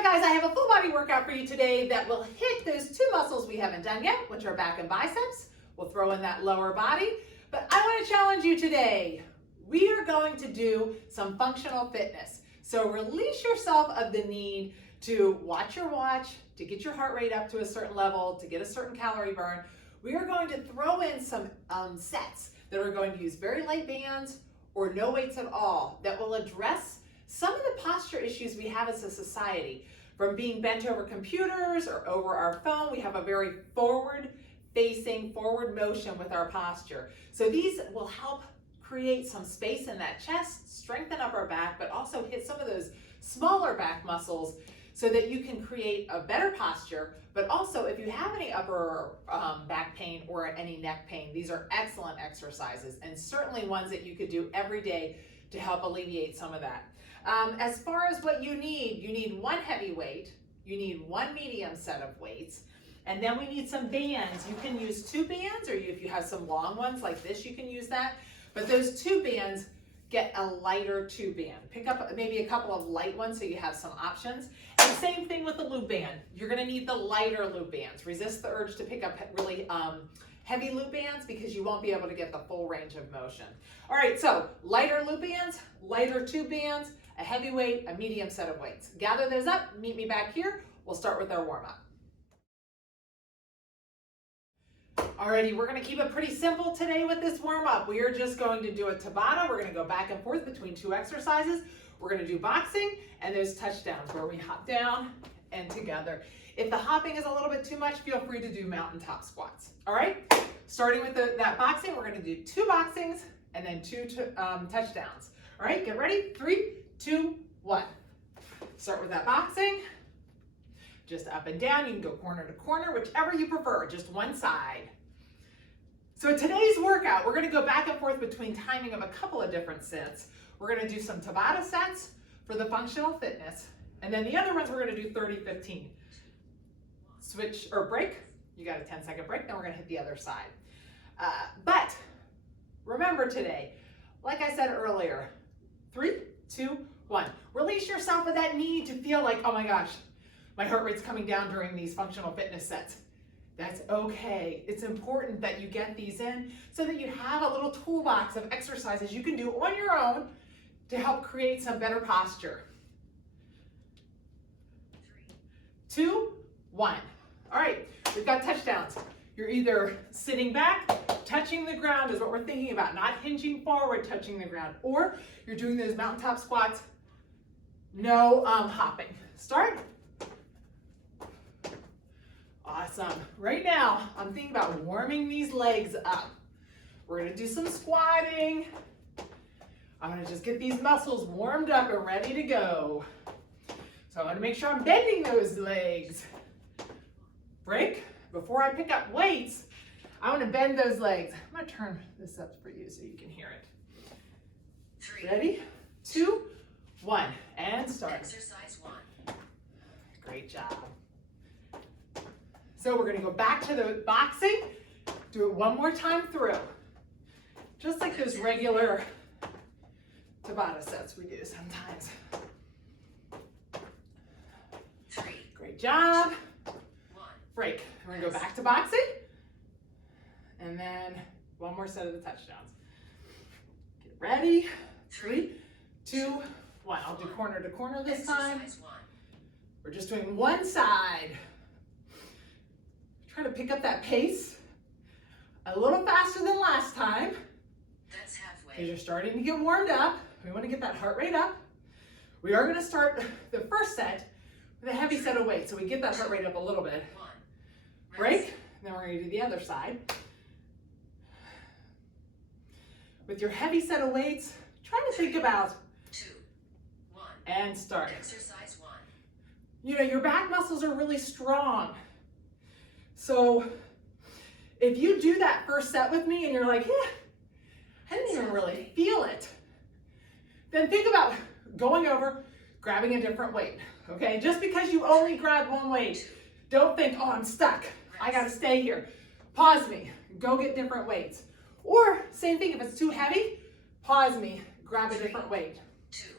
Hi guys, I have a full body workout for you today that will hit those two muscles we haven't done yet, which are back and biceps. We'll throw in that lower body, but I want to challenge you today. We are going to do some functional fitness. So release yourself of the need to watch your watch, to get your heart rate up to a certain level, to get a certain calorie burn. We are going to throw in some sets that are going to use very light bands or no weights at all that will address some of the posture issues we have as a society. From being bent over computers or over our phone, we have a very forward-facing, forward motion with our posture. So these will help create some space in that chest, strengthen up our back, but also hit some of those smaller back muscles so that you can create a better posture. But also, if you have any upper back pain or any neck pain, these are excellent exercises and certainly ones that you could do every day to help alleviate some of that. As far as what you need one heavy weight, you need one medium set of weights, and then we need some bands. You can use two bands, or if you have some long ones like this, you can use that. But those two bands, get a lighter two band. Pick up maybe a couple of light ones so you have some options. And same thing with the loop band. You're gonna need the lighter loop bands. Resist the urge to pick up really heavy loop bands because you won't be able to get the full range of motion. All right, so lighter loop bands, lighter two bands, a heavy weight, a medium set of weights. Gather those up, meet me back here. We'll start with our warm-up. Alrighty, we're gonna keep it pretty simple today with this warm-up. We are just going to do a Tabata. We're gonna go back and forth between two exercises. We're gonna do boxing and those touchdowns where we hop down and together. If the hopping is a little bit too much, feel free to do mountaintop squats. All right, starting with that boxing, we're gonna do two boxings and then two touchdowns. All right, get ready, 3, 2, 1. Start with that boxing, just up and down. You can go corner to corner, whichever you prefer, just one side. So today's workout, we're gonna go back and forth between timing of a couple of different sets. We're gonna do some Tabata sets for the functional fitness, and then the other ones we're gonna do 30-15. Switch or break, you got a 10-second break, then we're gonna hit the other side. But remember today, like I said earlier, 3, 2, 1. Release yourself of that need to feel like, oh my gosh, my heart rate's coming down during these functional fitness sets. That's okay. It's important that you get these in so that you have a little toolbox of exercises you can do on your own to help create some better posture. 3, 2, 1. All right, we've got touchdowns. You're either sitting back, touching the ground is what we're thinking about, not hinging forward, touching the ground, or you're doing those mountaintop squats, no hopping. Start. Awesome. Right now, I'm thinking about warming these legs up. We're gonna do some squatting. I'm gonna just get these muscles warmed up and ready to go. So I'm gonna make sure I'm bending those legs. Break. Before I pick up weights, I want to bend those legs. I'm going to turn this up for you so you can hear it. 3, Ready? 2, 1, and start. Exercise 1. Great job. So we're going to go back to the boxing. Do it one more time through. Just like those regular Tabata sets we do sometimes. 3. Great job. 1. Break. We're going to go back to boxing. And then one more set of the touchdowns. Get ready. 3, 2, 1. I'll do corner to corner this time. Exercise 1. We're just doing one side. Try to pick up that pace a little faster than last time. That's halfway. Because you're starting to get warmed up. We want to get that heart rate up. We are going to start the first set with a heavy set of weights, so we get that heart rate up a little bit. 1. Break. Then we're going to do the other side. With your heavy set of weights, try to think about 2, 1. and start. Exercise 1. You know, your back muscles are really strong. So if you do that first set with me and you're like, yeah, I didn't even really feel it, then think about going over, grabbing a different weight, okay? Just because you only grab one weight, don't think, oh, I'm stuck. I gotta stay here. Pause me, go get different weights. Or same thing, if it's too heavy, pause me, grab a different weight. 2,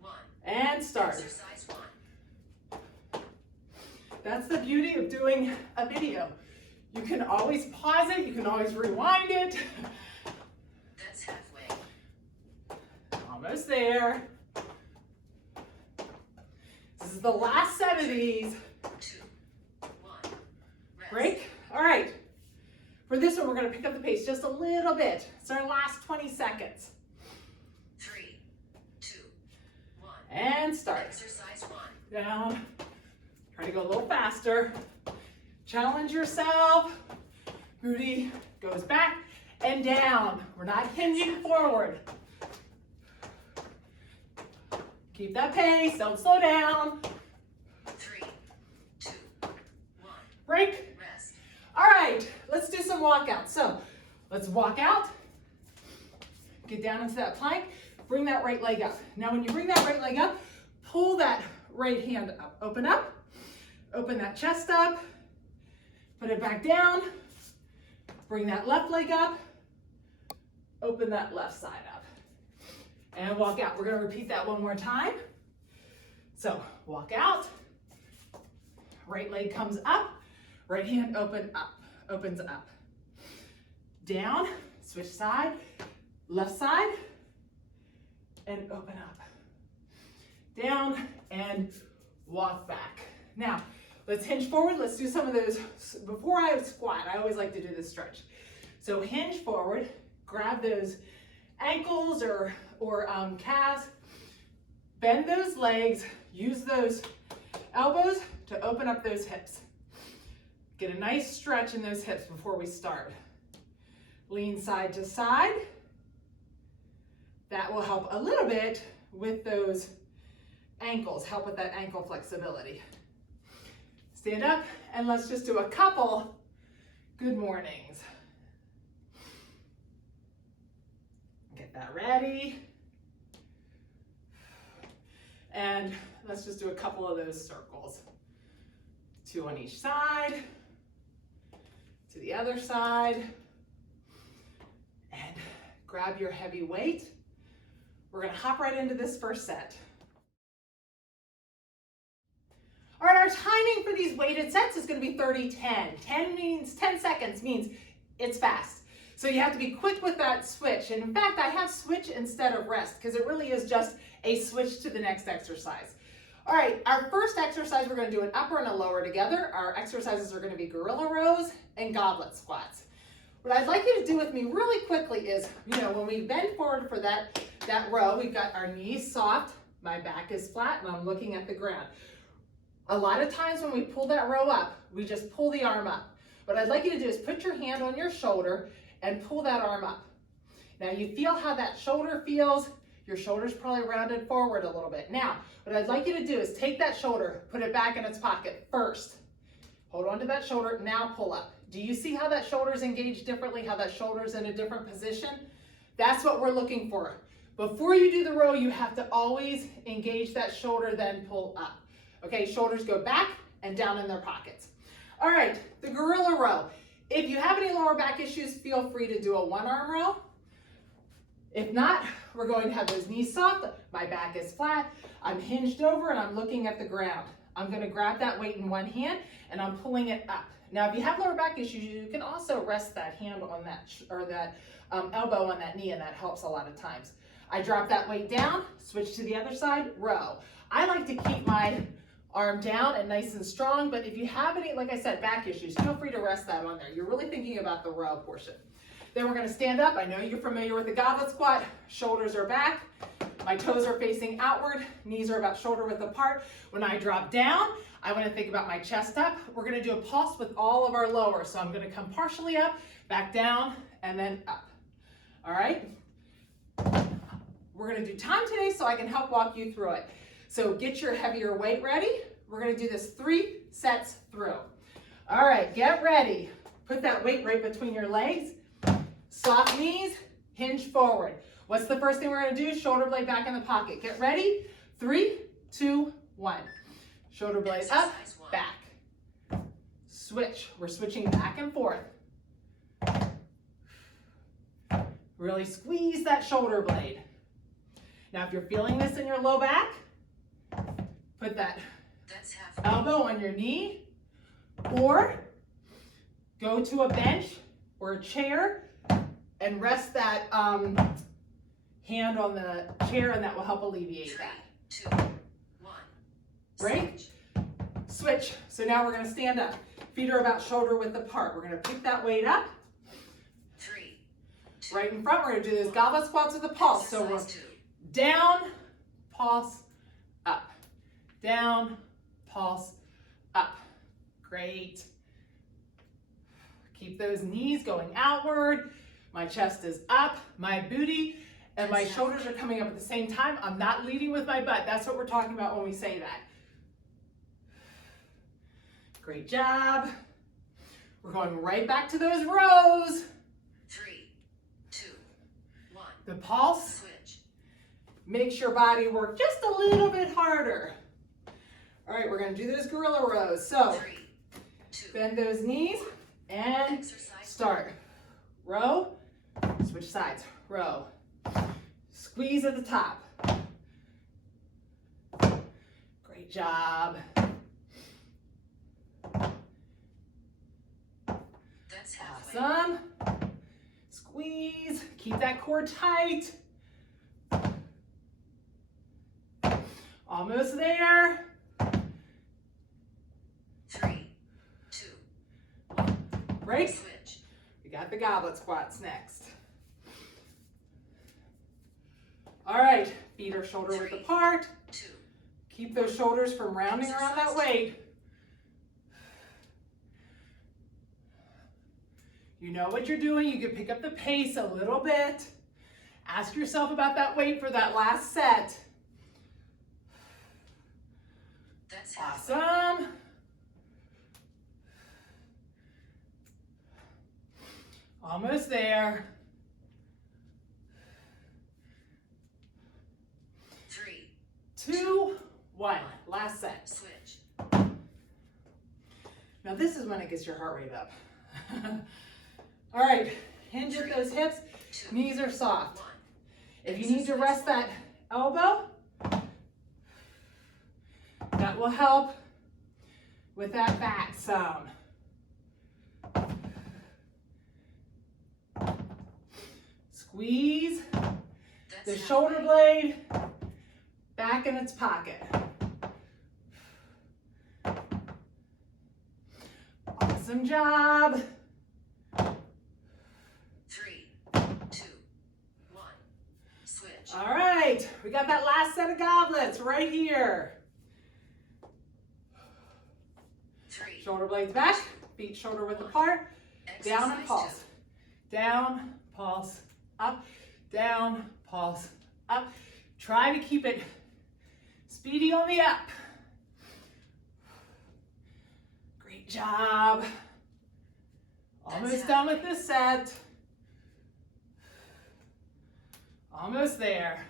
1. And start. Exercise 1. that's the beauty of doing a video. You can always pause it, you can always rewind it. That's halfway. Almost there. This is the last set of these. 2, 1. Rest. Break. All right. For this one, we're going to pick up the pace just a little bit. It's our last 20 seconds. 3, 2, 1. And start. Exercise 1. Down. Try to go a little faster. Challenge yourself. Booty goes back and down. We're not hinging forward. Keep that pace. Don't slow down. 3, 2, 1. Break. Rest. All right, let's do some walkouts. So let's walk out. Get down into that plank. Bring that right leg up. Now when you bring that right leg up, pull that right hand up. Open up. Open that chest up. Put it back down. Bring that left leg up. Open that left side up. And walk out. We're going to repeat that one more time. So walk out. Right leg comes up. Right hand opens up. Down, switch side, left side, and open up. Down and walk back. Now, let's hinge forward. Let's do some of those. Before I squat, I always like to do this stretch. So hinge forward, grab those ankles or calves, bend those legs, use those elbows to open up those hips. Get a nice stretch in those hips before we start. Lean side to side. That will help a little bit with those ankles, help with that ankle flexibility. Stand up and let's just do a couple good mornings. Get that ready. And let's just do a couple of those circles. 2 on each side. To the other side. And grab your heavy weight. We're going to hop right into this first set. All right, our timing for these weighted sets is going to be 30-10. 10 seconds means it's fast. So you have to be quick with that switch. And in fact, I have switch instead of rest because it really is just a switch to the next exercise. All right, our first exercise, we're going to do an upper and a lower together. Our exercises are going to be gorilla rows and goblet squats. What I'd like you to do with me really quickly is, when we bend forward for that row, we've got our knees soft, my back is flat, and I'm looking at the ground. A lot of times when we pull that row up, we just pull the arm up. What I'd like you to do is put your hand on your shoulder and pull that arm up. Now you feel how that shoulder feels. Your shoulder's probably rounded forward a little bit. Now, what I'd like you to do is take that shoulder, put it back in its pocket first. Hold on to that shoulder, now pull up. Do you see how that shoulder's engaged differently, how that shoulder's in a different position? That's what we're looking for. Before you do the row, you have to always engage that shoulder, then pull up. Okay, shoulders go back and down in their pockets. All right, the gorilla row. If you have any lower back issues, feel free to do a one-arm row. If not, we're going to have those knees soft, my back is flat, I'm hinged over and I'm looking at the ground. I'm going to grab that weight in one hand and I'm pulling it up. Now, if you have lower back issues, you can also rest that hand on that, elbow on that knee, and that helps a lot of times. I drop that weight down, switch to the other side, row. I like to keep my arm down and nice and strong, but if you have any, like I said, back issues, feel free to rest that on there. You're really thinking about the row portion. Then we're going to stand up. I know you're familiar with the goblet squat. Shoulders are back. My toes are facing outward. Knees are about shoulder width apart. When I drop down, I want to think about my chest up. We're going to do a pulse with all of our lowers. So I'm going to come partially up, back down, and then up. All right? We're going to do time today so I can help walk you through it. So get your heavier weight ready. We're going to do this 3 sets through. All right, get ready. Put that weight right between your legs. Soft knees, hinge forward. What's the first thing we're going to do? Shoulder blade back in the pocket. Get ready. 3, 2, 1. Shoulder blade up, back. Switch. We're switching back and forth. Really squeeze that shoulder blade. Now, if you're feeling this in your low back, put that elbow on your knee, Or go to a bench or a chair and rest that hand on the chair, and that will help alleviate that. 2, 1. Right? Switch. So now we're going to stand up. Feet are about shoulder width apart. We're going to pick that weight up. 3, 2. Right in front, we're going to do those goblet squats with a pulse. So we're Exercise 2. down, pulse, up. Down, pulse, up. Great. Keep those knees going outward. My chest is up, my booty and my shoulders are coming up at the same time. I'm not leading with my butt. That's what we're talking about when we say that. Great job. We're going right back to those rows. 3, 2, 1. The pulse Switch. makes your body work just a little bit harder. All right, we're going to do those gorilla rows. So 3, 2. bend those knees and Exercise. start. Row, switch sides, row. Squeeze at the top. Great job. That's halfway. Awesome. Squeeze, keep that core tight. Almost there. 3, 2, 1. Right? Switch. We got the goblet squats next. All right, feet are shoulder width 3, apart. 2. Keep those shoulders from rounding around that weight. You know what you're doing. You can pick up the pace a little bit. Ask yourself about that weight for that last set. That's halfway. Awesome. Almost there. 3, 2, 1. Last set. switch. Now this is when it gets your heart rate up. All right, hinge at those hips. 2, Knees are soft. 1. If you need to rest that elbow, that will help with that back some. Squeeze That's the halfway. shoulder blade back in its pocket. Awesome job. 3, 2, 1. Switch. All right, we got that last set of goblets right here. 3. Shoulder blades back, feet shoulder width apart, down and Exercise pulse. Down, pulse, up, down, pulse, up. Try to keep it speedy on the up. Great job. Almost done with this set. Almost there.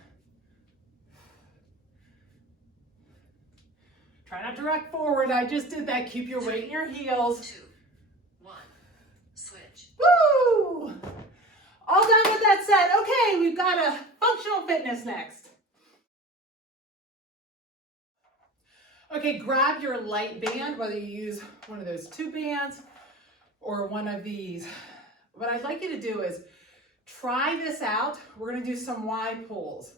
Try not to rock forward. I just did that. Keep your weight in your 2, heels. 1. Switch. Woo! All done with that set. Okay, we've got a functional fitness next. Okay, grab your light band, whether you use one of those 2 bands or one of these. What I'd like you to do is try this out. We're going to do some Y pulls.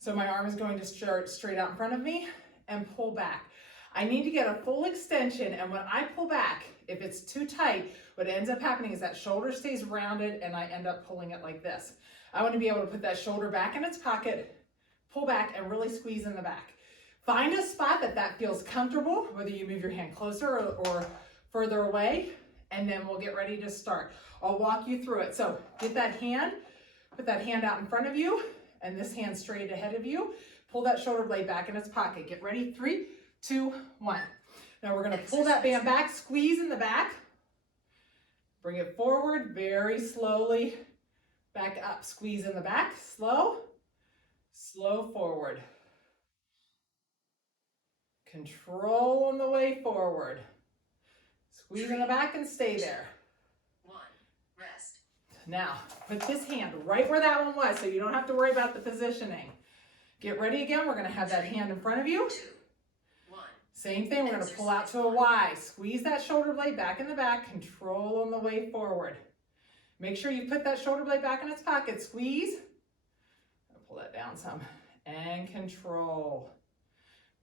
So my arm is going to start straight out in front of me and pull back. I need to get a full extension, and when I pull back, if it's too tight, what ends up happening is that shoulder stays rounded and I end up pulling it like this. I want to be able to put that shoulder back in its pocket, pull back, and really squeeze in the back. Find a spot that feels comfortable, whether you move your hand closer or further away, and then we'll get ready to start. I'll walk you through it. So get that hand, put that hand out in front of you, and this hand straight ahead of you. Pull that shoulder blade back in its pocket. Get ready, 3, 2, 1. Now we're gonna pull that band back, squeeze in the back, bring it forward very slowly, back up, squeeze in the back, slow, slow forward. Control on the way forward. Squeeze in the back and stay there. 1. Rest. Now, put this hand right where that one was so you don't have to worry about the positioning. Get ready again. We're going to have that hand in front of you. 2, 1. Same thing, we're gonna pull out to a Y. Squeeze that shoulder blade back in the back, control on the way forward. Make sure you put that shoulder blade back in its pocket. Squeeze, pull that down some, and control.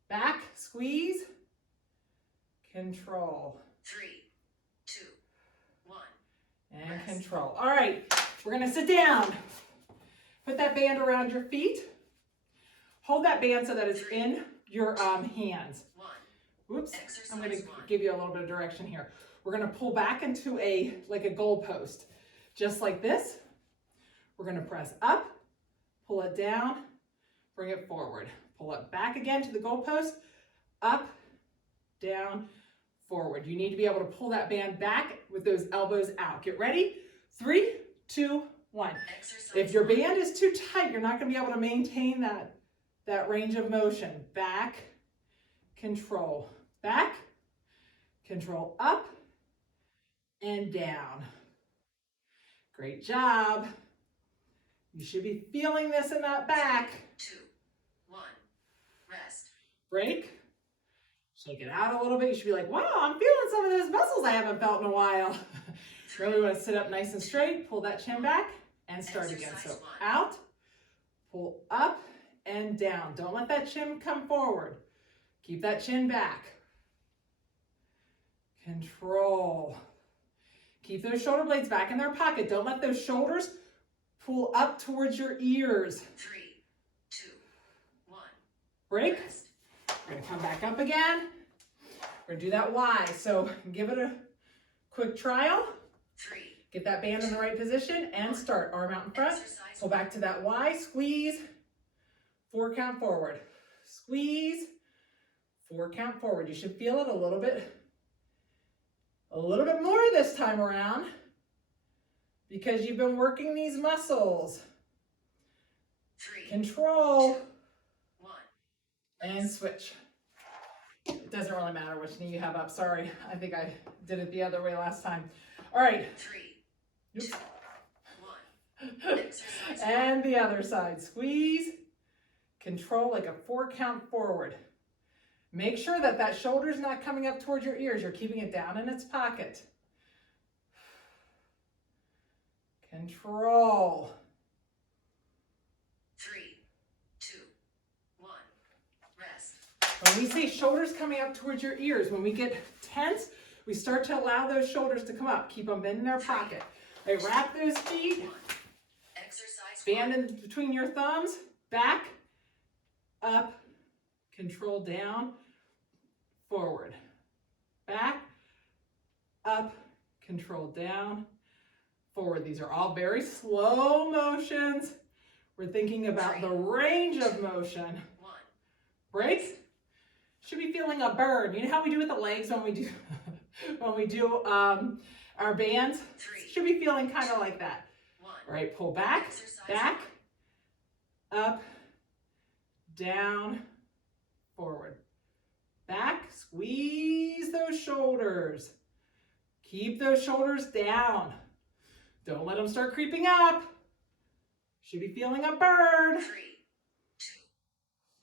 Back, squeeze, control. 3, 2, 1. And control. All right, we're gonna sit down. Put that band around your feet. Hold that band so that it's in your hands. 1. Oops, Exercise I'm gonna 1. give you a little bit of direction here. We're gonna pull back into like a goal post, just like this. We're gonna press up, pull it down, bring it forward. Pull it back again to the goal post, up, down, forward. You need to be able to pull that band back with those elbows out. Get ready? 3, 2, 1. Exercise If your 1. band is too tight, you're not gonna be able to maintain that range of motion. Back, control. Back, control, up, and down. Great job. You should be feeling this in that back. 2, 1. Rest. Break. Shake it out a little bit. You should be like, wow, I'm feeling some of those muscles I haven't felt in a while. Really want to sit up nice and straight. Pull that chin back and start again. So out, pull up and down. Don't let that chin come forward. Keep that chin back. Control. Keep those shoulder blades back in their pocket. Don't let those shoulders pull up towards your ears. 3, 2, 1. Break. Rest. We're gonna come back up again. We're gonna do that Y. So give it a quick trial. 3. Get that band in the right position and start. Arm out in front. Exercise Pull back to that Y. Squeeze. 4 count forward. Squeeze. 4 count forward. You should feel it a little bit more this time around because you've been working these muscles. 3, Control 2, 1. and switch. It doesn't really matter which knee you have up. Sorry, I think I did it the other way last time. All right. 3, Oops. 2, 1. Exercise 1. And the other side. Squeeze. Control like a 4 count forward. Make sure that that shoulder's not coming up towards your ears. You're keeping it down in its pocket. Control. 3, 2, 1. Rest. When we say shoulders coming up towards your ears, when we get tense, we start to allow those shoulders to come up. Keep them in their pocket. All right, wrap those feet. 1. Exercise Band 1. in between your thumbs. Back, up, control down, forward. Back, up, control down, forward. These are all very slow motions. We're thinking about the range of motion. 1. Break. Should be feeling a burn. You know how we do with the legs when we do our bands? 3, Should be feeling kind of like that. 1. All right, pull back, Exercise back, up, down, forward. Back, squeeze those shoulders. Keep those shoulders down. Don't let them start creeping up. Should be feeling a burn. 3, 2,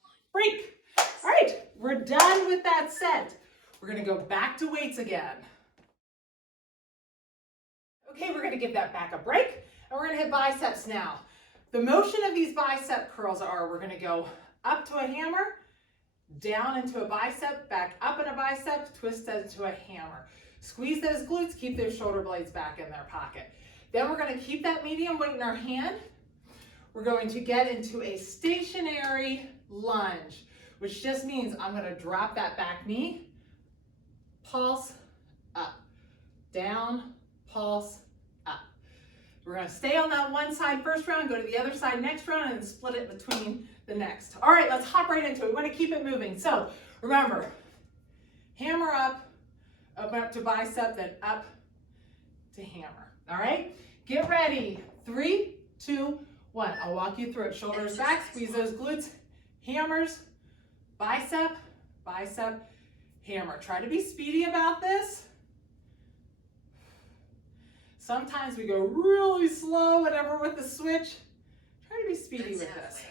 1. Break. All right, we're done with that set. We're gonna go back to weights again. Okay, we're gonna give that back a break, and we're gonna hit biceps now. The motion of these bicep curls are, we're gonna go up to a hammer, down into a bicep, back up in a bicep, twist into a hammer. Squeeze those glutes, keep those shoulder blades back in their pocket. Then we're gonna keep that medium weight in our hand. We're going to get into a stationary lunge, which just means I'm gonna drop that back knee, pulse, up, down, pulse, up. We're gonna stay on that one side first round, go to the other side next round, and then split it between the next. All right, let's hop right into it. We wanna keep it moving. So remember, hammer up, open up to bicep, then up to hammer. All right, get ready. 3, 2, 1. I'll walk you through it. Shoulders back, squeeze those glutes, hammers, bicep, bicep, hammer. Try to be speedy about this. Sometimes we go really slow, whatever, with the switch. Try to be speedy with this.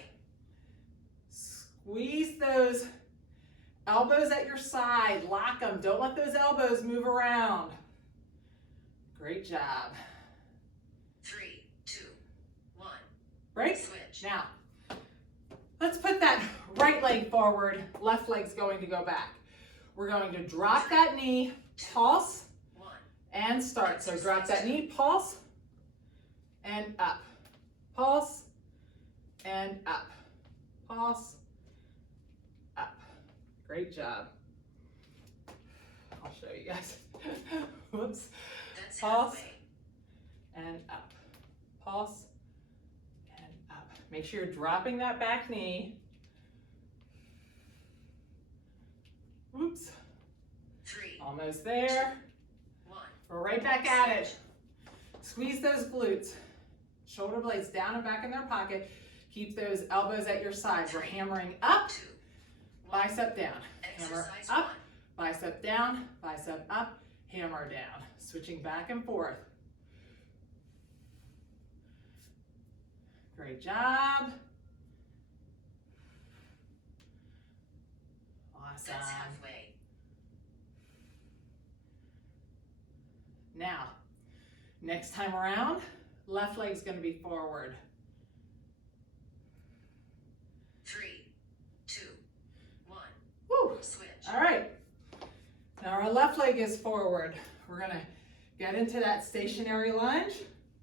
Squeeze those Elbows at your side, lock them. Don't let those elbows move around. Great job. 3, 2, 1. Break. Switch. Now, let's put that right leg forward, left leg's going to go back. We're going to drop that knee, pulse, 1. and start. So drop that knee, pulse, and up. Pulse, and up. Pulse, up. Great job. I'll show you guys. Whoops. That's Pulse, halfway. and up. Pulse, and up. Make sure you're dropping that back knee. Oops. 3, Almost there. 1. We're right back at it. Squeeze those glutes. Shoulder blades down and back in their pocket. Keep those elbows at your sides. We're hammering up, 2, 1. bicep down. Hammer Exercise up, 1. bicep down, bicep up, hammer down. Switching back and forth. Great job. Awesome. That's halfway. Now, next time around, left leg's going to be forward. 3, 2, 1. Woo! Switch. All right. Now our left leg is forward. We're going to get into that stationary lunge.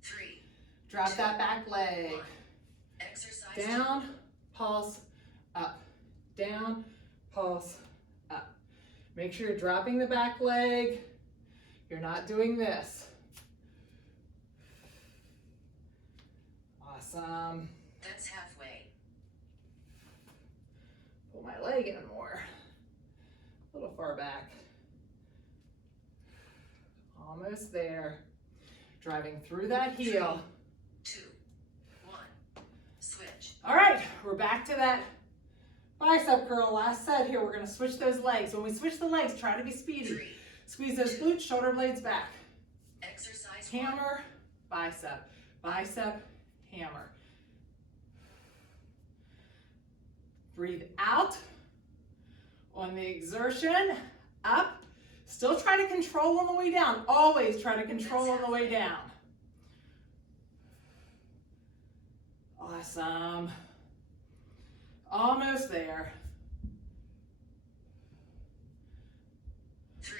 3, Drop 2, that back leg. 1. Exercise Down, pulse, up. Down, pulse, up. Make sure you're dropping the back leg. You're not doing this. Awesome. 2. That's halfway. Pull my leg in more. A little far back. Almost there. Driving through that heel. 2, 1. Switch. All right, we're back to that bicep curl. Last set here. We're going to switch those legs. When we switch the legs, try to be speedy. 3. Squeeze those glutes, shoulder blades back. Exercise 1. Hammer, bicep, bicep, hammer. Breathe out on the exertion, up. Still try to control on the way down. Always try to control on the way down. Awesome. Almost there. 3,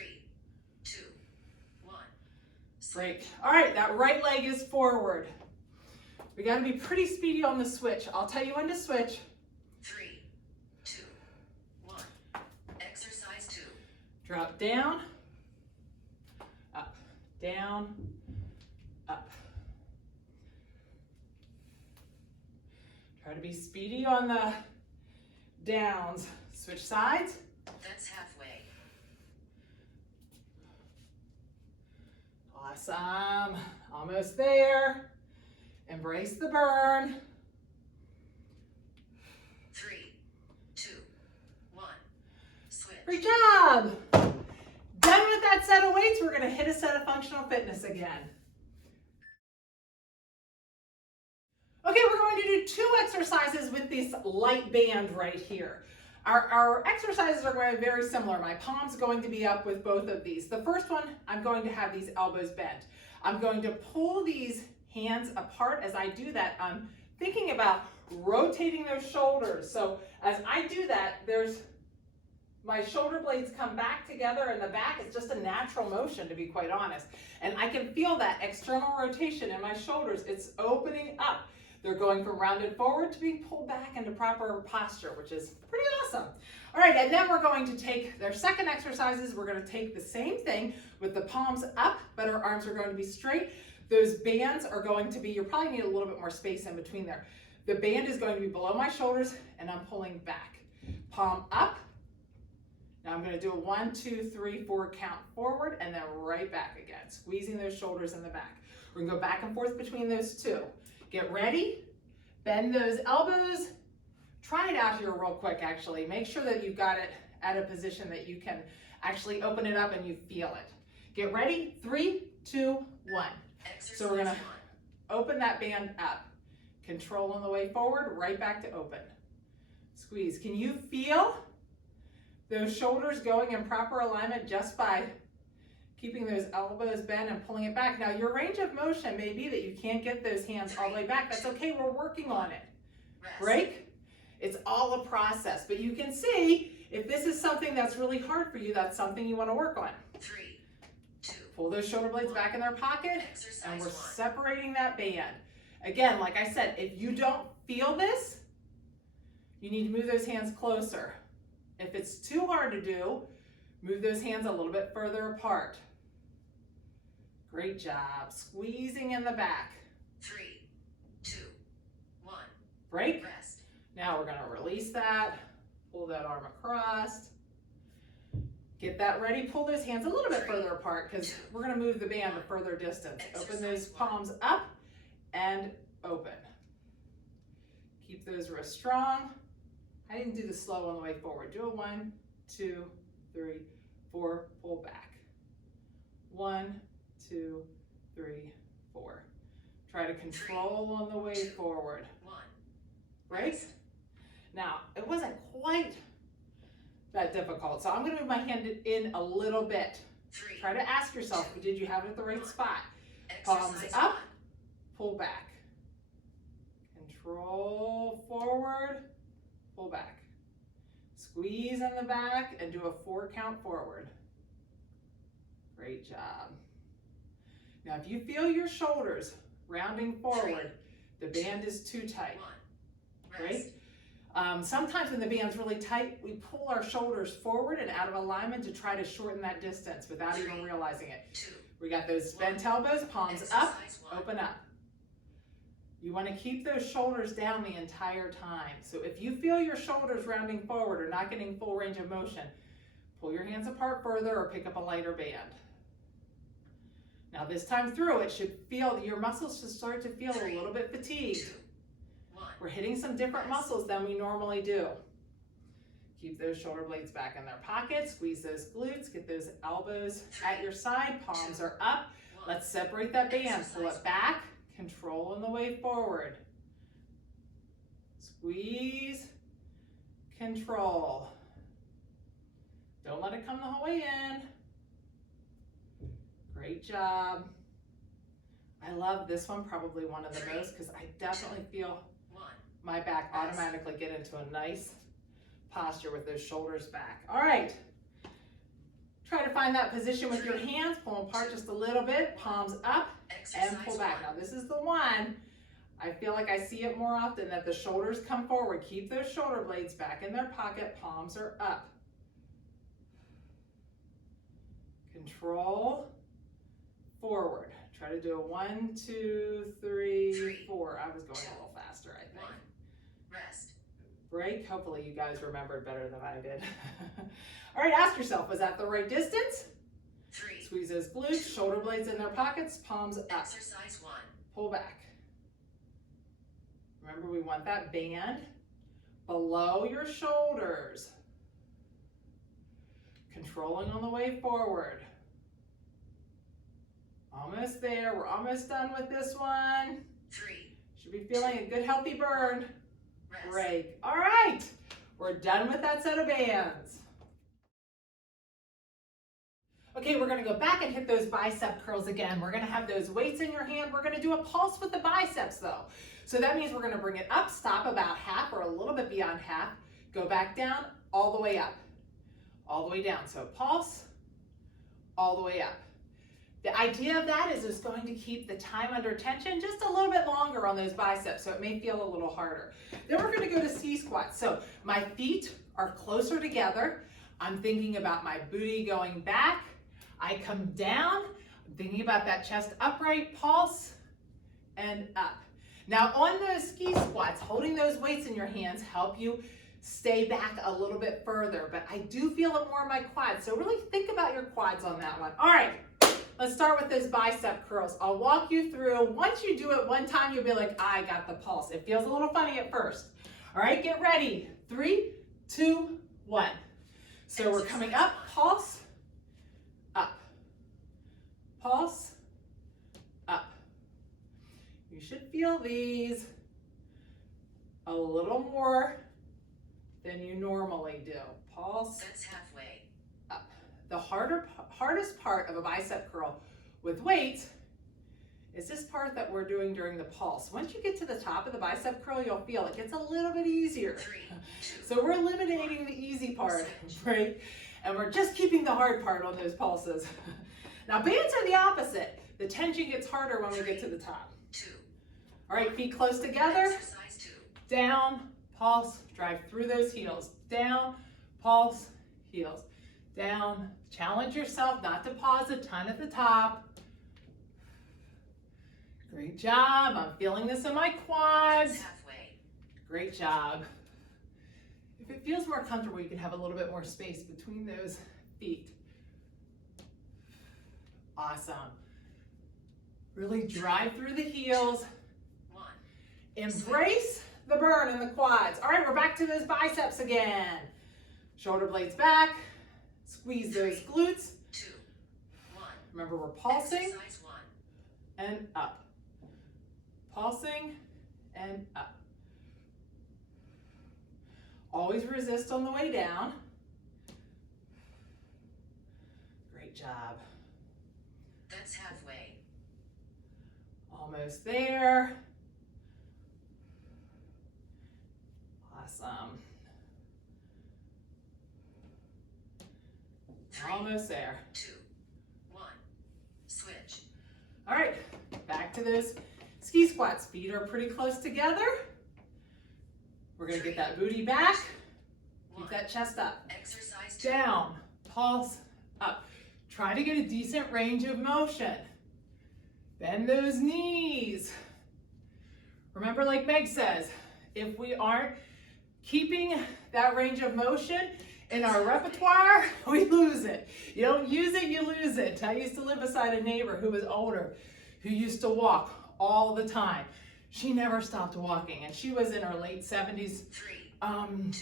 2, 1. Break. All right, that right leg is forward. We got to be pretty speedy on the switch. I'll tell you when to switch. 3, 2, 1. Exercise 2. Drop down, up, down, up. Try to be speedy on the downs. Switch sides. That's halfway. Awesome. Almost there. Embrace the burn. 3, 2, 1. Switch. Great job. Done with that set of weights. We're going to hit a set of functional fitness again. Okay, we're going to do 2 exercises with this light band right here. Our exercises are going to be very similar. My palm's going to be up with both of these. The first one, I'm going to have these elbows bent. I'm going to pull these hands apart. As I do that, I'm thinking about rotating those shoulders. So as I do that, my shoulder blades come back together in the back. It's just a natural motion, to be quite honest. And I can feel that external rotation in my shoulders. It's opening up. They're going from rounded forward to being pulled back into proper posture, which is pretty awesome. All right, and then we're going to take their second exercises. We're going to take the same thing with the palms up, but our arms are going to be straight. Those bands are going to be, you probably need a little bit more space in between there. The band is going to be below my shoulders, and I'm pulling back. Palm up. Now I'm going to do a 1, 2, 3, 4 count forward, and then right back again, squeezing those shoulders in the back. We're going to go back and forth between those two. Get ready, bend those elbows. Try it out here real quick, actually. Make sure that you've got it at a position that you can actually open it up and you feel it. Get ready, 3, 2, 1. So we're gonna open that band up. Control on the way forward, right back to open. Squeeze. Can you feel those shoulders going in proper alignment just by keeping those elbows bent and pulling it back. Now your range of motion may be that you can't get those hands all the way back. That's okay, we're working on it. Break. It's all a process, but you can see if this is something that's really hard for you, that's something you want to work on. 3, 2. Pull those shoulder blades back in their pocket, Exercise and we're 1. separating that band. Again, like I said, if you don't feel this, you need to move those hands closer. If it's too hard to do, move those hands a little bit further apart. Great job. Squeezing in the back. 3, 2, 1. Break. Rest. Now we're going to release that. Pull that arm across. Get that ready. Pull those hands a little bit further apart because we're going to move the band a further distance. Open those palms up and open. Keep those wrists strong. I didn't do the slow on the way forward. Do a 1, 2, 3, 4. Pull back. 1, 2, 3, 4. Try to control on the way forward. 1. Right? Now, it wasn't quite that difficult, so I'm going to move my hand in a little bit. 3. Try to ask yourself, did you have it at the right spot? Palms Exercise up, 1. pull back. Control forward, pull back. Squeeze in the back and do a 4 count forward. Great job. Now, if you feel your shoulders rounding forward, the band is too tight. 1. Right? Sometimes when the band's really tight, we pull our shoulders forward and out of alignment to try to shorten that distance without even realizing it. 2. We got those bent elbows, palms up, Exercise 1. open up. You want to keep those shoulders down the entire time. So if you feel your shoulders rounding forward or not getting full range of motion, pull your hands apart further or pick up a lighter band. Now this time through, it should feel, your muscles should start to feel a little bit fatigued. 2, 1. We're hitting some different muscles than we normally do. Keep those shoulder blades back in their pockets, squeeze those glutes, get those elbows at your side, palms are up. 1. Let's separate that band, pull it back, control on the way forward. Squeeze, control. Don't let it come the whole way in. Great job. I love this one, probably one of the most, because I definitely feel 1. my back automatically get into a nice posture with those shoulders back. All right. Try to find that position with your hands. Pull them apart just a little bit. Palms up and pull back. Now this is the one. I feel like I see it more often that the shoulders come forward. Keep those shoulder blades back in their pocket. Palms are up. Control. Forward. Try to do a 1, 2, 3, 4. I was going a little faster, I think. 1. Rest. Break. Hopefully you guys remembered better than I did. All right, ask yourself, was that the right distance? 3. Squeeze those glutes, shoulder blades in their pockets, palms up. Exercise 1. Pull back. Remember, we want that band below your shoulders. Controlling on the way forward. Almost there. We're almost done with this one. 3. Should be feeling a good, healthy burn. Rest. Break. All right. We're done with that set of bands. Okay, we're going to go back and hit those bicep curls again. We're going to have those weights in your hand. We're going to do a pulse with the biceps though. So that means we're going to bring it up, stop about half or a little bit beyond half, go back down, all the way up, all the way down. So pulse, all the way up. The idea of that is it's going to keep the time under tension just a little bit longer on those biceps, so it may feel a little harder. Then we're going to go to C squats. So my feet are closer together. I'm thinking about my booty going back. I come down. I'm thinking about that chest upright, pulse, and up. Now on those ski squats, holding those weights in your hands help you stay back a little bit further, but I do feel it more in my quads, so really think about your quads on that one. All right. Let's start with those bicep curls. I'll walk you through. Once you do it one time, you'll be like, I got the pulse. It feels a little funny at first. All right, get ready. 3, 2, 1. So we're coming up, pulse, up, pulse, up. You should feel these a little more than you normally do. Pulse. That's halfway. Up. The hardest part of a bicep curl with weights is this part that we're doing during the pulse. Once you get to the top of the bicep curl, you'll feel it gets a little bit easier. 3, 2. So we're eliminating the easy part, right? And we're just keeping the hard part on those pulses. Now bands are the opposite. The tension gets harder when we get to the top. 2. All right, feet close together. Exercise 2. Down, pulse, drive through those heels. Down, pulse, heels. Down, challenge yourself not to pause a ton at the top. Great job. I'm feeling this in my quads. That's halfway. Great job. If it feels more comfortable, you can have a little bit more space between those feet. Awesome. Really drive through the heels. 1. Embrace the burn in the quads. All right, we're back to those biceps again. Shoulder blades back. Squeeze those glutes. 2. 1. Remember, we're pulsing Exercise 1. and up. Pulsing and up. Always resist on the way down. Great job. That's halfway. Almost there. Awesome. 3, Almost there. 2. 1. Switch. All right, back to those ski squats. Feet are pretty close together. We're gonna get that booty back. Keep 1. that chest up. Exercise 2. Down, pulse, up. Try to get a decent range of motion. Bend those knees. Remember, like Meg says, if we aren't keeping that range of motion in our repertoire, we lose it. You don't use it, you lose it. I used to live beside a neighbor who was older, who used to walk all the time. She never stopped walking, and she was in her late 70s. 3, 2. 1.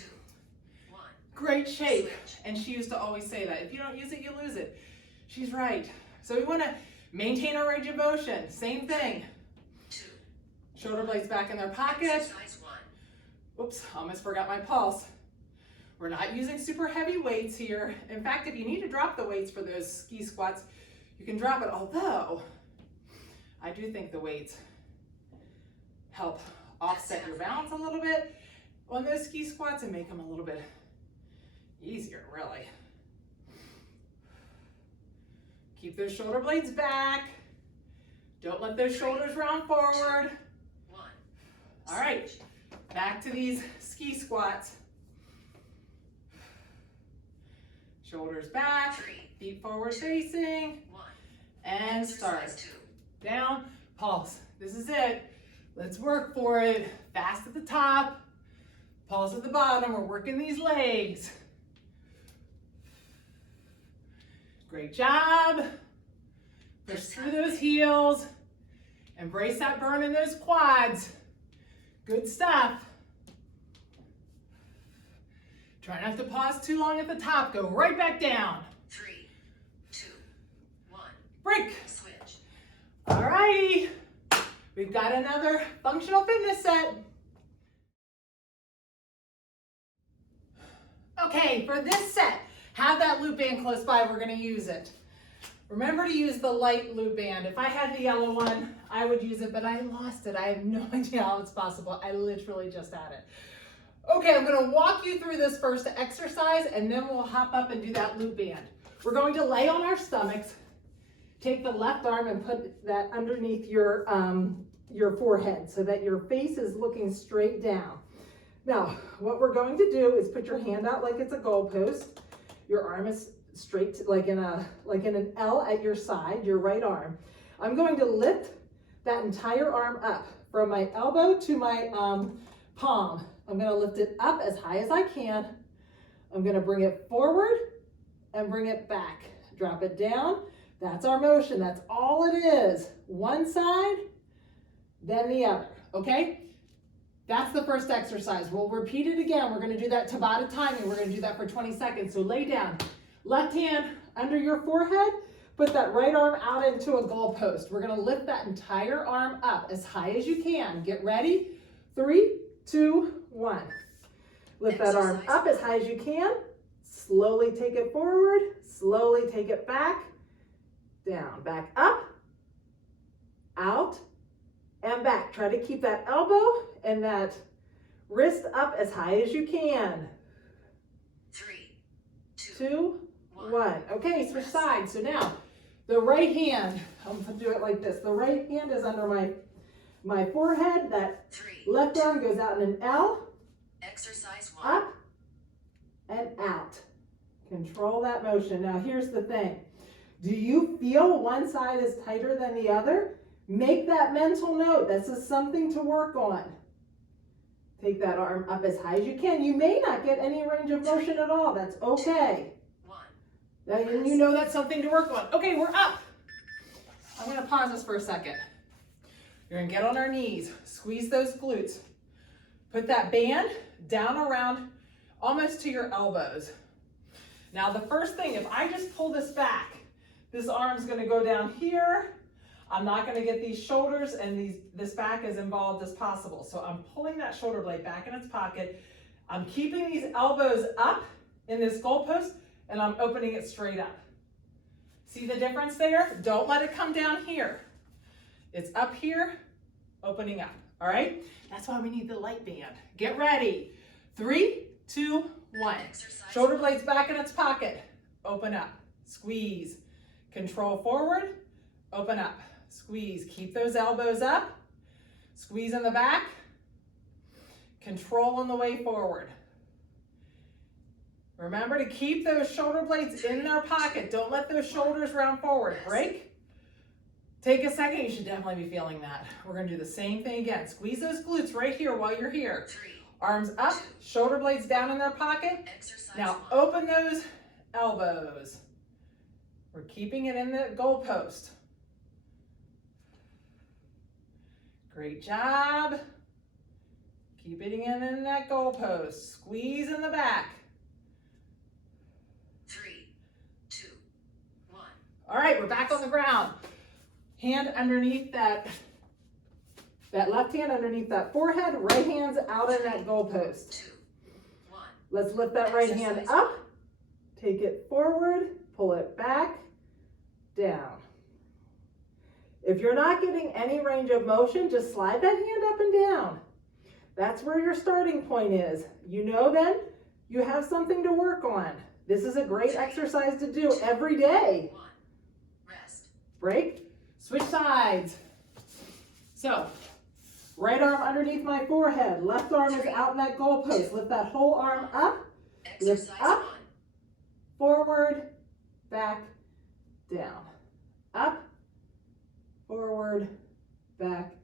Great shape. Switch. And she used to always say that, if you don't use it, you lose it. She's right. So we wanna maintain our range of motion. Same thing. 2. Shoulder blades back in their pocket. Exercise 1. Oops, almost forgot my pulse. We're not using super heavy weights here. In fact, if you need to drop the weights for those ski squats, you can drop it, although I do think the weights help offset your balance a little bit on those ski squats and make them a little bit easier, really. Keep those shoulder blades back. Don't let those shoulders round forward. 1. All right, Switch. back to these ski squats. Shoulders back, 3, feet forward facing, 1. and start. Exercise 2. Down, pulse. This is it. Let's work for it. Fast at the top, pulse at the bottom. We're working these legs. Great job. Push through those heels. Embrace that burn in those quads. Good stuff. Try not to pause too long at the top. Go right back down. 3, 2. 1. Break. Switch. All righty. We've got another functional fitness set. Okay, for this set, have that loop band close by. We're going to use it. Remember to use the light loop band. If I had the yellow one, I would use it, but I lost it. I have no idea how it's possible. I literally just had it. Okay, I'm going to walk you through this first exercise, and then we'll hop up and do that loop band. We're going to lay on our stomachs. Take the left arm and put that underneath your forehead so that your face is looking straight down. Now, what we're going to do is put your hand out like it's a goalpost. Your arm is straight, like in an L at your side, your right arm. I'm going to lift that entire arm up from my elbow to my palm. I'm going to lift it up as high as I can. I'm going to bring it forward and bring it back. Drop it down. That's our motion. That's all it is. One side, then the other. Okay? That's the first exercise. We'll repeat it again. We're going to do that Tabata timing. We're going to do that for 20 seconds. So lay down. Left hand under your forehead. Put that right arm out into a goalpost. We're going to lift that entire arm up as high as you can. Get ready. 3, 2, 1. Lift that arm up as high as you can. Slowly take it forward. Slowly take it back. Down, back up, out, and back. Try to keep that elbow and that wrist up as high as you can. 3, 2, 1. Okay, switch sides. So now, the right hand, I'm going to do it like this. The right hand is under my forehead. That 3, left arm goes out in an L. Exercise 1. Up and out. Control that motion. Now here's the thing. Do you feel one side is tighter than the other? Make that mental note. This is something to work on. Take that arm up as high as you can. You may not get any range of motion at all. That's okay. 1. Now you know that's something to work on. Okay, we're up. I'm going to pause this for a second. You're going to get on our knees. Squeeze those glutes. Put that band down around almost to your elbows. Now the first thing, if I just pull this back, this arm's going to go down here. I'm not going to get these shoulders and this back as involved as possible. So I'm pulling that shoulder blade back in its pocket. I'm keeping these elbows up in this goalpost and I'm opening it straight up. See the difference there? Don't let it come down here. It's up here, opening up. All right? That's why we need the light band. Get ready. 3, 2, 1. Shoulder blades back in its pocket. Open up. Squeeze. Control forward. Open up. Squeeze. Keep those elbows up. Squeeze in the back. Control on the way forward. Remember to keep those shoulder blades in their pocket. Don't let those shoulders round forward. Break. Take a second. You should definitely be feeling that. We're going to do the same thing again. Squeeze those glutes right here while you're here. 3. Arms up, shoulder blades down in their pocket. Exercise Now 1. open those elbows. We're keeping it in the goalpost. Great job. Keep it in that goalpost. Squeeze in the back. 3, 2, 1. All right, we're back on the ground. Hand underneath that left hand underneath that forehead, right hand's out in that goalpost. 2, 1. Let's lift that right hand up, take it forward, pull it back, down. If you're not getting any range of motion, just slide that hand up and down. That's where your starting point is. You know then, you have something to work on. This is a great exercise to do every day. 1. Rest. Break, switch sides. So, right arm underneath my forehead, left arm is out in that goalpost. Lift that whole arm up, lift Exercise up, 1. forward, back, down. Up, forward, back,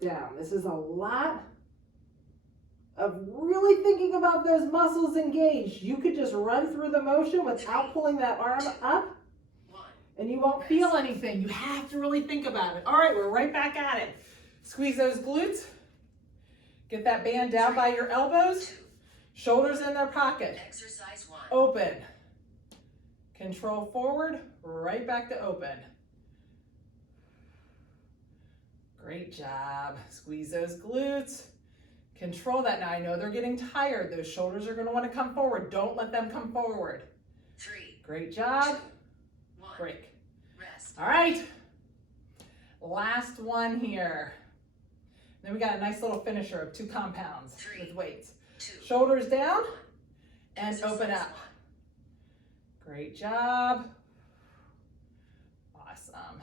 down. This is a lot of really thinking about those muscles engaged. You could just run through the motion without pulling that arm up 1. and you won't feel anything. You have to really think about it. All right, we're right back at it. Squeeze those glutes. Get that band down by your elbows. 2. Shoulders in their pocket. Exercise 1. Open. Control forward, right back to open. Great job. Squeeze those glutes. Control that. Now I know they're getting tired. Those shoulders are going to want to come forward. Don't let them come forward. 3, Great job. 1. Break. Rest. All right. Last one here. Then we got a nice little finisher of 2 compounds 3, with weights. 2, Shoulders down 1. and Exercise open up. 1. Great job. Awesome.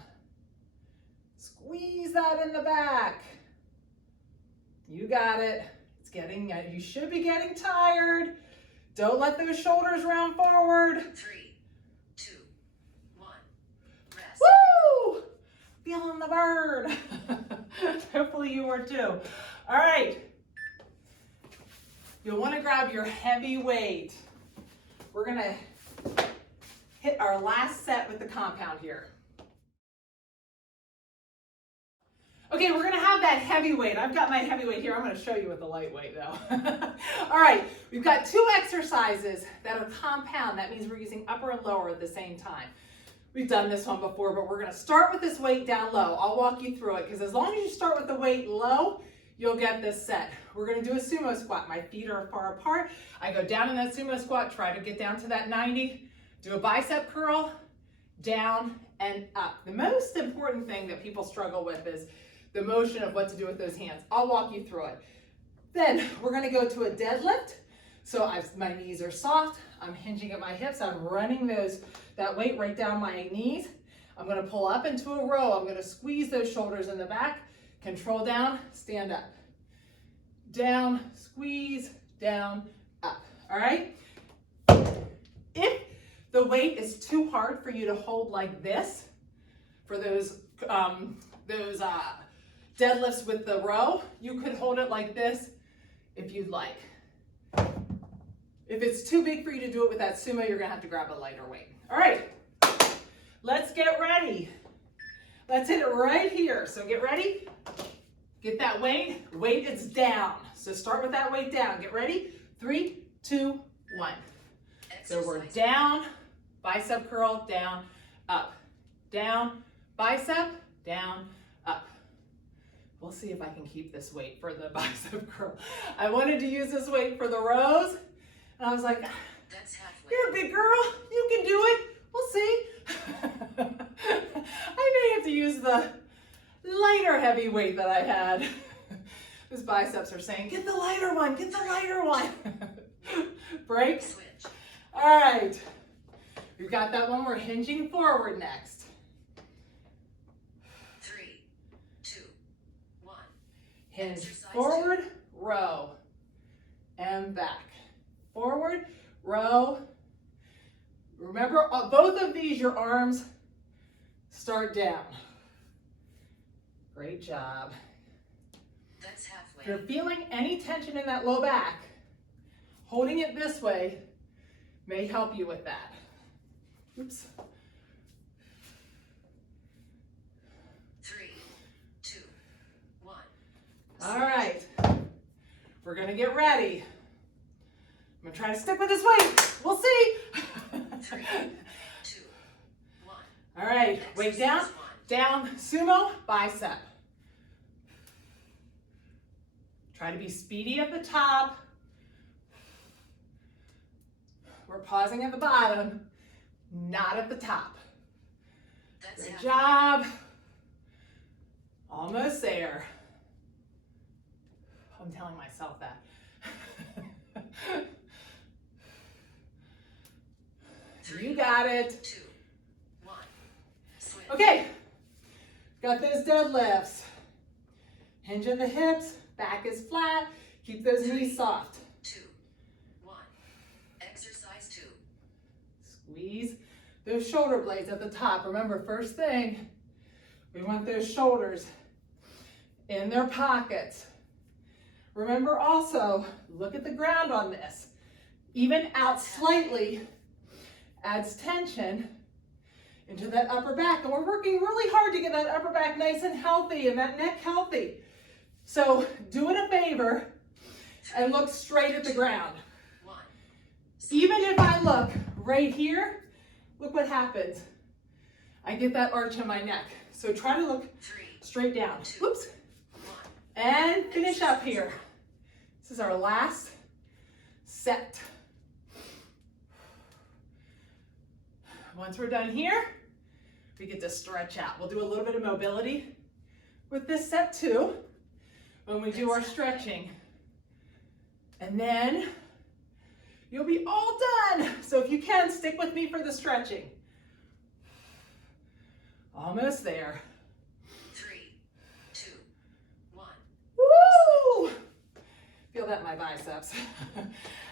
Squeeze that in the back. You got it. It's getting, you should be getting tired. Don't let those shoulders round forward. 3, 2, 1. Rest. Woo! Feeling the burn. Hopefully you were too. All right. You'll want to grab your heavy weight. We're going to hit our last set with the compound here. Okay, we're gonna have that heavyweight. I've got my heavyweight here. I'm gonna show you with the lightweight though. All right, we've got 2 exercises that are compound. That means we're using upper and lower at the same time. We've done this one before, but we're gonna start with this weight down low. I'll walk you through it because as long as you start with the weight low, you'll get this set. We're gonna do a sumo squat. My feet are far apart. I go down in that sumo squat, try to get down to that 90, do a bicep curl, down and up. The most important thing that people struggle with is the motion of what to do with those hands. I'll walk you through it. Then we're gonna go to a deadlift. So my knees are soft, I'm hinging at my hips, I'm running that weight right down my knees. I'm gonna pull up into a row. I'm gonna squeeze those shoulders in the back, control down, stand up. Down, squeeze, down, up, all right? If the weight is too hard for you to hold like this, for those deadlifts with the row, you could hold it like this if you'd like. If it's too big for you to do it with that sumo, you're gonna have to grab a lighter weight. All right, let's get ready. Let's hit it right here. So get ready, get that weight. Weight is down. So start with that weight down. Get ready, 3, 2, 1. So we're down, bicep curl, down, up, down, bicep, down, up. We'll see if I can keep this weight for the bicep curl. I wanted to use this weight for the rows, and I was like, That's halfway. you're a big girl, you can do it, we'll see. I may have to use the lighter heavy weight that I had. Those biceps are saying, get the lighter one, get the lighter one. Break. Switch. All right, we've got that one. We're hinging forward next. 3, 2, 1. Hinge Exercise forward, row, and back. Forward, row. Remember, both of these, your arms start down. Great job. That's halfway. If you're feeling any tension in that low back, holding it this way may help you with that. Oops. 3, 2, 1. All right, we're gonna get ready. I'm gonna try to stick with this weight. We'll see. 3, 2, 1. All right, weight down, Exercise 1. down, sumo, bicep. Try to be speedy at the top. We're pausing at the bottom, not at the top. That's Good halfway. job. Almost there. I'm telling myself that. 3, You got it. 2, 1. Switch. Okay, got those deadlifts. Hinge in the hips, back is flat. Keep those knees soft. 2, 1. Exercise 2. Squeeze those shoulder blades at the top. Remember, first thing, we want those shoulders in their pockets. Remember also, look at the ground on this. Even out slightly adds tension into that upper back. And we're working really hard to get that upper back nice and healthy and that neck healthy. So do it a favor and look straight at the ground. 1. Even if I look right here, look what happens. I get that arch in my neck. So try to look 3, straight down. 2, Whoops. 1. And finish up here. This is our last set. Once we're done here, we get to stretch out. We'll do a little bit of mobility with this set too when we do our stretching. And then you'll be all done. So if you can, stick with me for the stretching. Almost there. 3, 2, 1. Woo! Feel that in my biceps.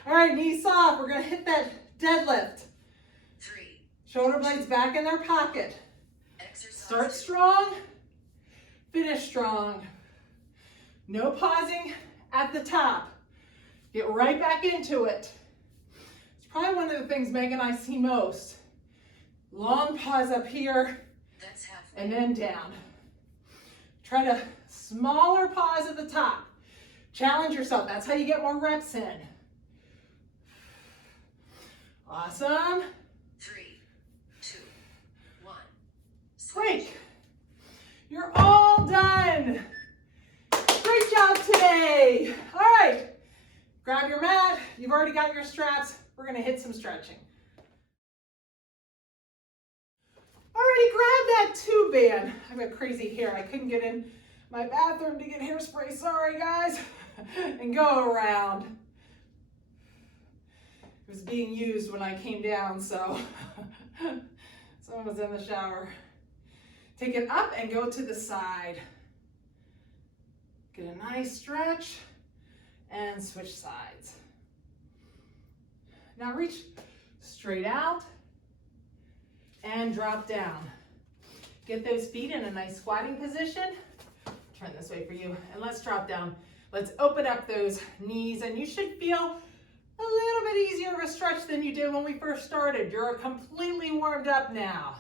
All right, knees soft. We're gonna hit that deadlift. 3. Shoulder blades back in their pocket. Exercise Start 2. strong, finish strong. No pausing at the top. Get right back into it. It's probably one of the things Meg and I see most. Long pause up here That's halfway. and then down. Try to smaller pause at the top. Challenge yourself. That's how you get more reps in. Awesome. 3, 2, 1. Break. You're all done. Great job today. All right, grab your mat. You've already got your straps. We're gonna hit some stretching. Alrighty, grab that tube band. I've got crazy hair. I couldn't get in my bathroom to get hairspray. Sorry, guys. And go around. It was being used when I came down, so someone was in the shower. Take it up and go to the side. Get a nice stretch and switch sides. Now reach straight out and drop down. Get those feet in a nice squatting position. Turn this way for you, and let's drop down. Let's open up those knees, and you should feel a little bit easier of a stretch than you did when we first started. You're completely warmed up now.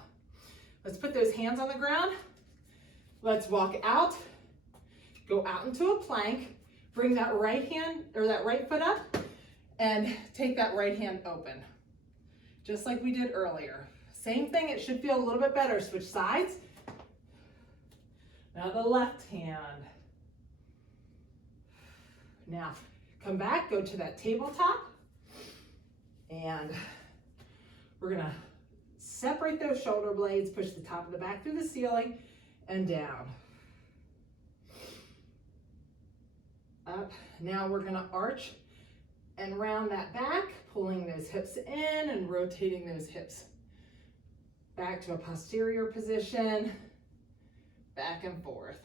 Let's put those hands on the ground. Let's walk out, go out into a plank, bring that right hand or that right foot up, and take that right hand open, just like we did earlier. Same thing, it should feel a little bit better. Switch sides. Now the left hand. Now come back, go to that tabletop, and we're gonna separate those shoulder blades, push the top of the back through the ceiling and down. Up. Now we're gonna arch and round that back, pulling those hips in and rotating those hips back to a posterior position, back and forth.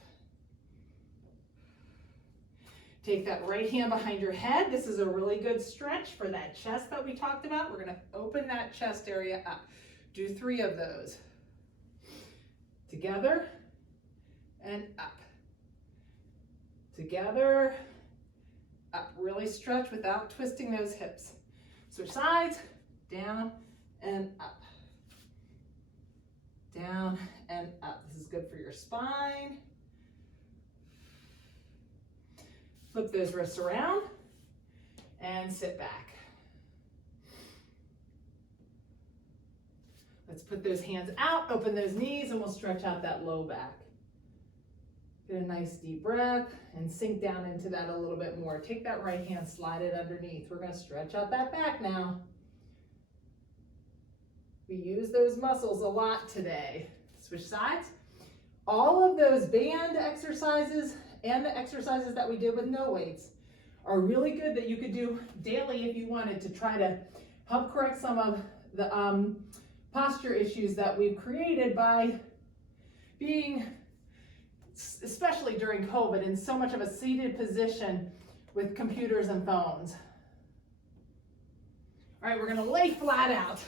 Take that right hand behind your head. This is a really good stretch for that chest that we talked about. We're gonna open that chest area up. Do 3 of those. Together and up. Together, up. Really stretch without twisting those hips. Switch sides, down and up. Down and up. This is good for your spine. Flip those wrists around and sit back. Let's put those hands out, open those knees, and we'll stretch out that low back. Get a nice deep breath and sink down into that a little bit more. Take that right hand, slide it underneath. We're going to stretch out that back now. We use those muscles a lot today. Switch sides. All of those band exercises and the exercises that we did with no weights are really good that you could do daily if you wanted to try to help correct some of the posture issues that we've created by being, especially during COVID, in so much of a seated position with computers and phones. All right, we're gonna lay flat out.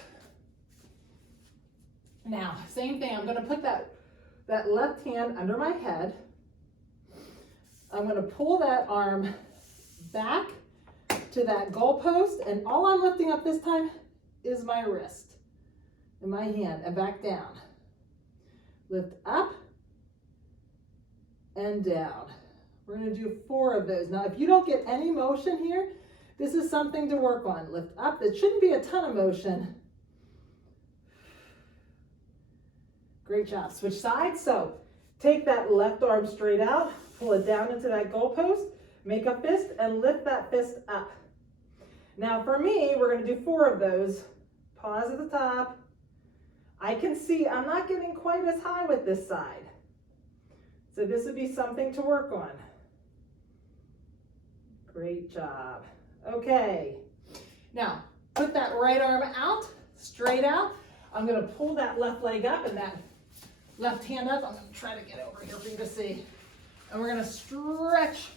Now, same thing, I'm gonna put that left hand under my head. I'm gonna pull that arm back to that goalpost, and all I'm lifting up this time is my wrist and my hand, and back down. Lift up and down. We're gonna do 4 of those. Now, if you don't get any motion here, this is something to work on. Lift up, it shouldn't be a ton of motion. Great job. Switch sides. So take that left arm straight out, pull it down into that goalpost, make a fist, and lift that fist up. Now for me, we're going to do 4 of those. Pause at the top. I can see I'm not getting quite as high with this side. So this would be something to work on. Great job. Okay. Now, put that right arm out, straight out. I'm going to pull that left leg up and that left hand up. I'm going to try to get over here for you to see. And we're going to stretch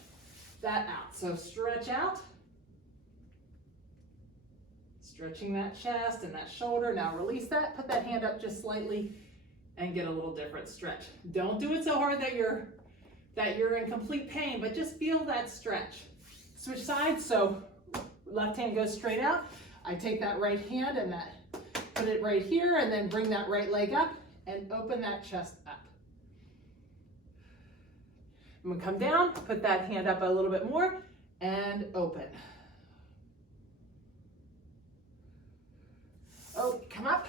that out. So stretch out. Stretching that chest and that shoulder. Now release that. Put that hand up just slightly and get a little different stretch. Don't do it so hard that you're in complete pain, but just feel that stretch. Switch sides. So left hand goes straight out. I take that right hand and put it right here, and then bring that right leg up and open that chest up. I'm gonna come down, put that hand up a little bit more, and open. Oh, come up.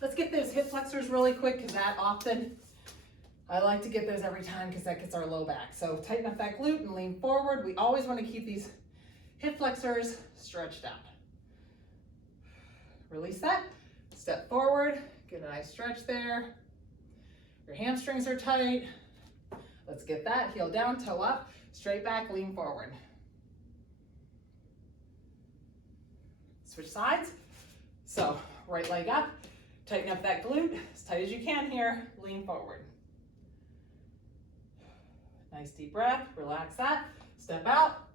Let's get those hip flexors really quick, because that often I like to get those every time because that gets our low back. So tighten up that glute and lean forward. We always want to keep these hip flexors stretched out. Release that, step forward, get a nice stretch there. Your hamstrings are tight. Let's get that, heel down, toe up, straight back, lean forward. Switch sides. So right leg up, tighten up that glute as tight as you can here, lean forward. Nice deep breath, relax that, step out,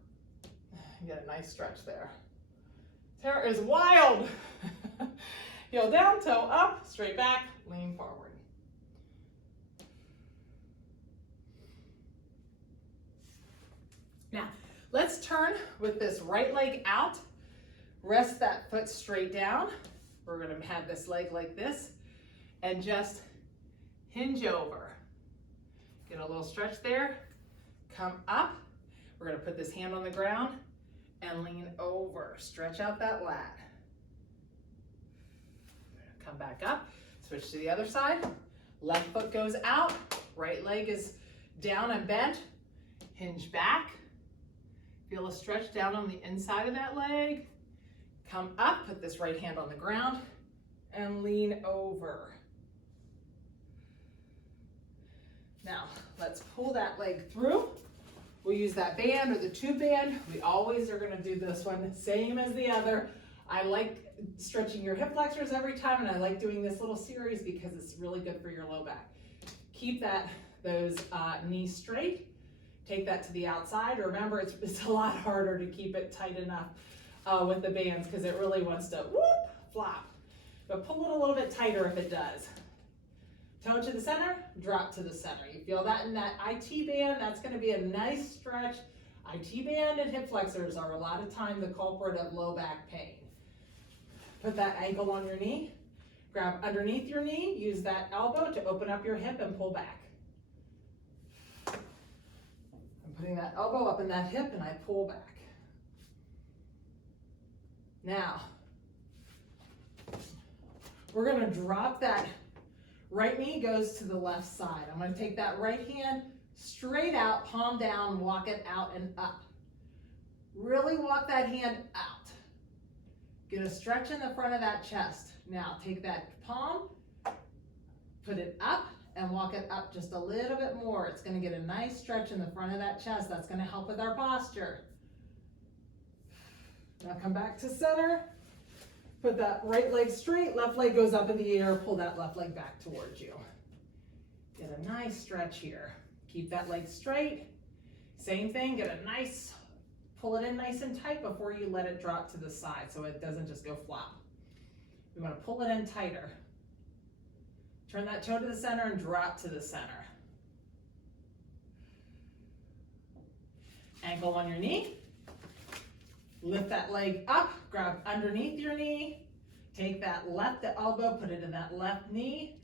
get a nice stretch there. Hair is wild. Heel down, toe up, straight back, lean forward. Now, let's turn with this right leg out. Rest that foot straight down. We're gonna have this leg like this and just hinge over. Get a little stretch there, come up. We're gonna put this hand on the ground and lean over. Stretch out that lat. Come back up, switch to the other side. Left foot goes out, right leg is down and bent. Hinge back. Feel a stretch down on the inside of that leg. Come up, put this right hand on the ground and lean over. Now, let's pull that leg through. We'll use that band or the tube band. We always are gonna do this one, same as the other. I like stretching your hip flexors every time, and I like doing this little series because it's really good for your low back. Keep those knees straight. Take that to the outside. Remember, it's a lot harder to keep it tight enough with the bands because it really wants to whoop, flop. But pull it a little bit tighter if it does. Toe to the center, drop to the center. You feel that in that IT band, that's gonna be a nice stretch. IT band and hip flexors are a lot of time the culprit of low back pain. Put that ankle on your knee, grab underneath your knee, use that elbow to open up your hip and pull back. I'm putting that elbow up in that hip and I pull back. Now, we're gonna drop that right knee goes to the left side. I'm gonna take that right hand straight out, palm down, walk it out and up. Really walk that hand out. Get a stretch in the front of that chest. Now take that palm, put it up and walk it up just a little bit more. It's gonna get a nice stretch in the front of that chest. That's gonna help with our posture. Now come back to center. Put that right leg straight, left leg goes up in the air, pull that left leg back towards you. Get a nice stretch here. Keep that leg straight. Same thing, get a nice, pull it in nice and tight before you let it drop to the side so it doesn't just go flop. We want to pull it in tighter. Turn that toe to the center and drop to the center. Ankle on your knee. Lift that leg up, grab underneath your knee, take that left elbow, put it in that left knee,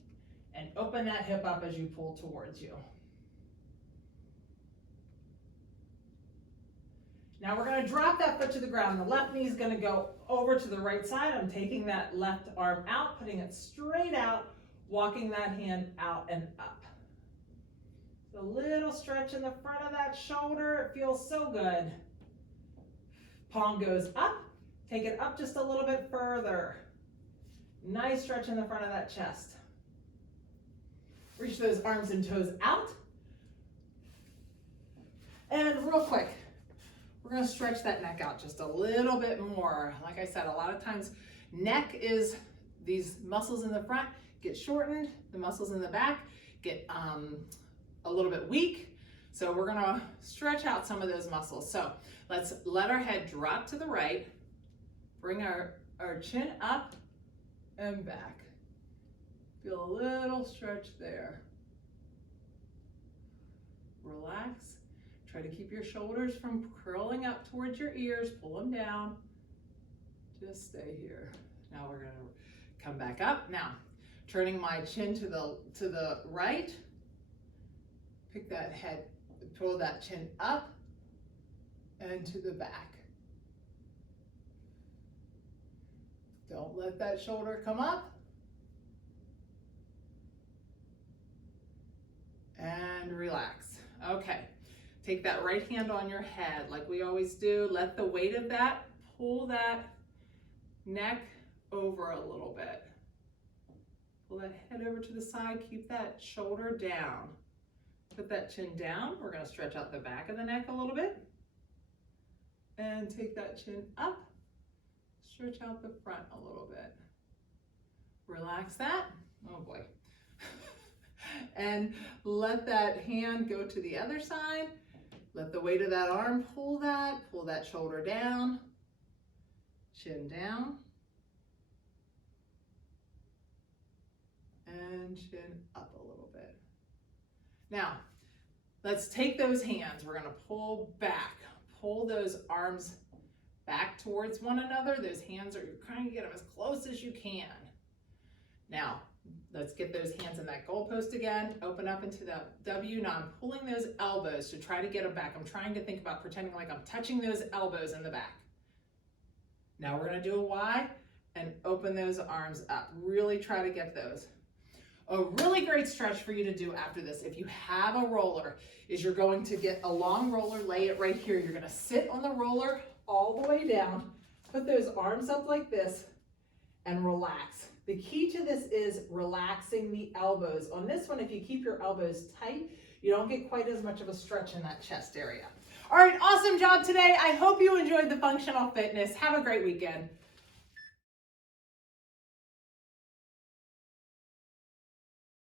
and open that hip up as you pull towards you. Now we're gonna drop that foot to the ground. The left knee is gonna go over to the right side. I'm taking that left arm out, putting it straight out, walking that hand out and up. A little stretch in the front of that shoulder. It feels so good. Palm goes up, take it up just a little bit further. Nice stretch in the front of that chest. Reach those arms and toes out. And real quick, we're gonna stretch that neck out just a little bit more. Like I said, a lot of times neck is, these muscles in the front get shortened, the muscles in the back get a little bit weak. So we're gonna stretch out some of those muscles. So let's let our head drop to the right, bring our chin up and back. Feel a little stretch there. Relax. Try to keep your shoulders from curling up towards your ears, pull them down. Just stay here. Now we're gonna come back up. Now, turning my chin to the right, pick that head, pull that chin up and to the back. Don't let that shoulder come up. and relax. Okay, take that right hand on your head like we always do. Let the weight of that pull that neck over a little bit. Pull that head over to the side, keep that shoulder down. Put that chin down. We're gonna stretch out the back of the neck a little bit. And take that chin up. Stretch out the front a little bit. Relax that. Oh boy. And let that hand go to the other side. Let the weight of that arm pull that shoulder down, chin down, and chin up a little bit. Now, let's take those hands. We're gonna pull back, pull those arms back towards one another. Those hands are, you're trying to get them as close as you can. Now, let's get those hands in that goalpost again. Open up into the W. Now I'm pulling those elbows to try to get them back. I'm trying to think about pretending like I'm touching those elbows in the back. Now we're gonna do a Y and open those arms up. Really try to get those. A really great stretch for you to do after this, if you have a roller, is you're going to get a long roller, lay it right here. You're gonna sit on the roller all the way down, put those arms up like this, and relax. The key to this is relaxing the elbows. On this one, if you keep your elbows tight, you don't get quite as much of a stretch in that chest area. All right, awesome job today. I hope you enjoyed the functional fitness. Have a great weekend.